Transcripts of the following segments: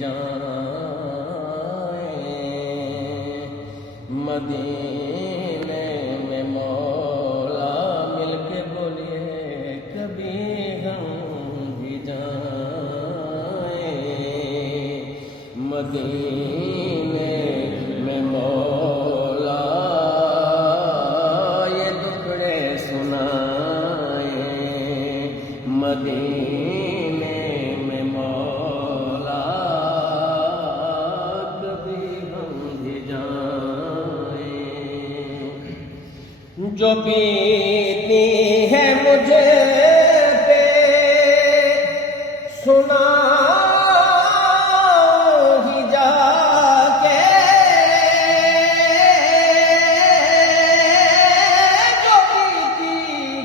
جائیں، مدینے میں مولا مل کے بولیے کبھی ہم بھی جائیں، مدینے میں مولا یہ دکھڑے سنائیں، مدینے میں مولا کبھی ہم بھی جائیں، جو بیتی ہے مجھے پہ سنا ہی جا کے، جو بیتی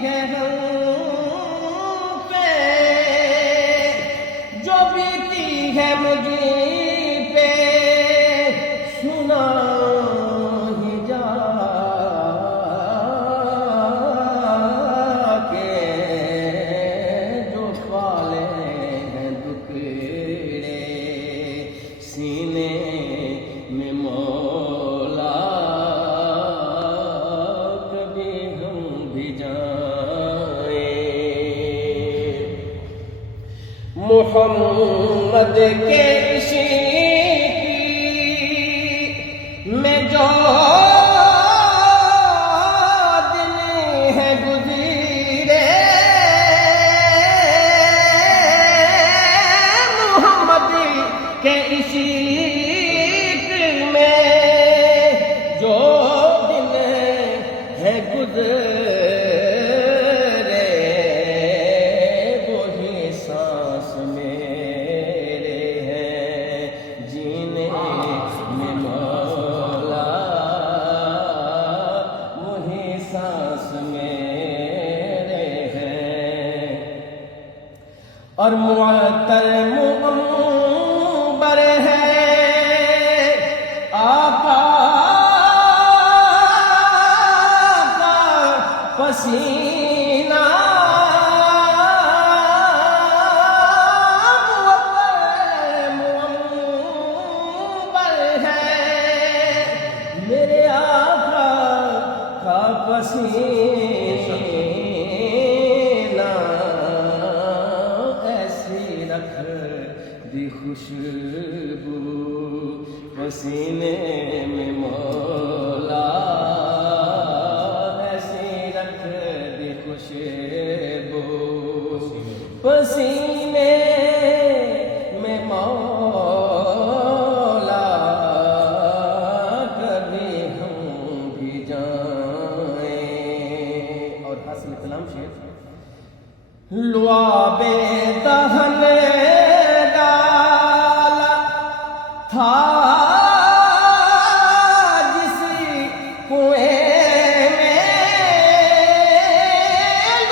ہے ہم پہ، جو بیتی ہے مجھے پہ سنا ہی جا کے، جو پالے ہیں دکھڑے سینے میں مولا کبھی ہم بھی جائیں، محمد کے عشق میں جو دن ہے گزرے، محمد کے عشق میں جو دن ہے گزرے، وہی سانس میرے ہیں جینے میں مولا، وہی سانس میرے ہیں، اور معطر منبر ہے آقا کا پسینہ، معطر منبر ہے میرے آقا کا پسینہ، ایسی رکھ دی خوشبو پسینے میں مولا، ایسی رکھ دی خوشبو پسینے میں مولا کبھی ہم بھی جائیں، اور حاصل کلام شعر، لعاب دہن ڈالا تھا جس کنویں میں،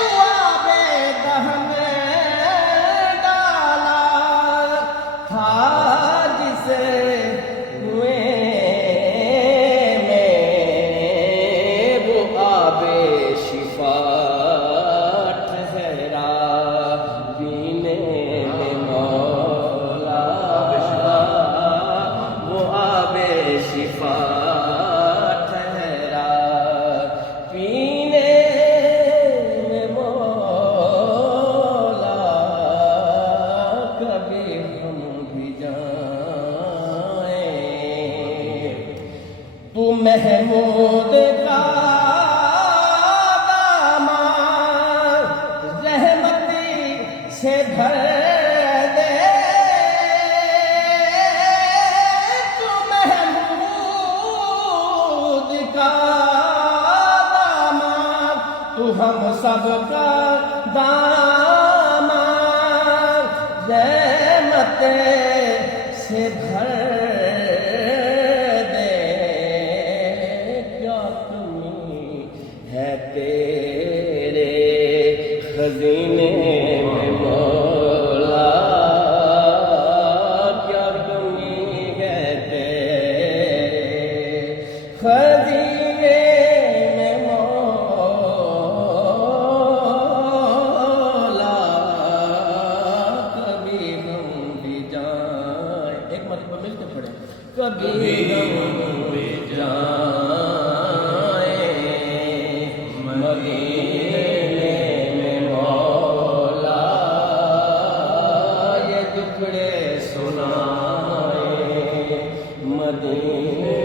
لعاب دہن ڈالا تھا جس کنویں میں، وہ آب شفا محمود کا داماد رحمتی سے بھر دے، تو محمود کا داماد، تو ہم سب کا داماد رحمت سے بھر ہے تیرے خزینے میں مولا، کیا کمی ہے تیرے خزینے میں مولا، کبھی ہم بھی جائیں۔ کبھی غم پہ جائیں مدینے میں مولا یہ دکھڑے سنائے مدینے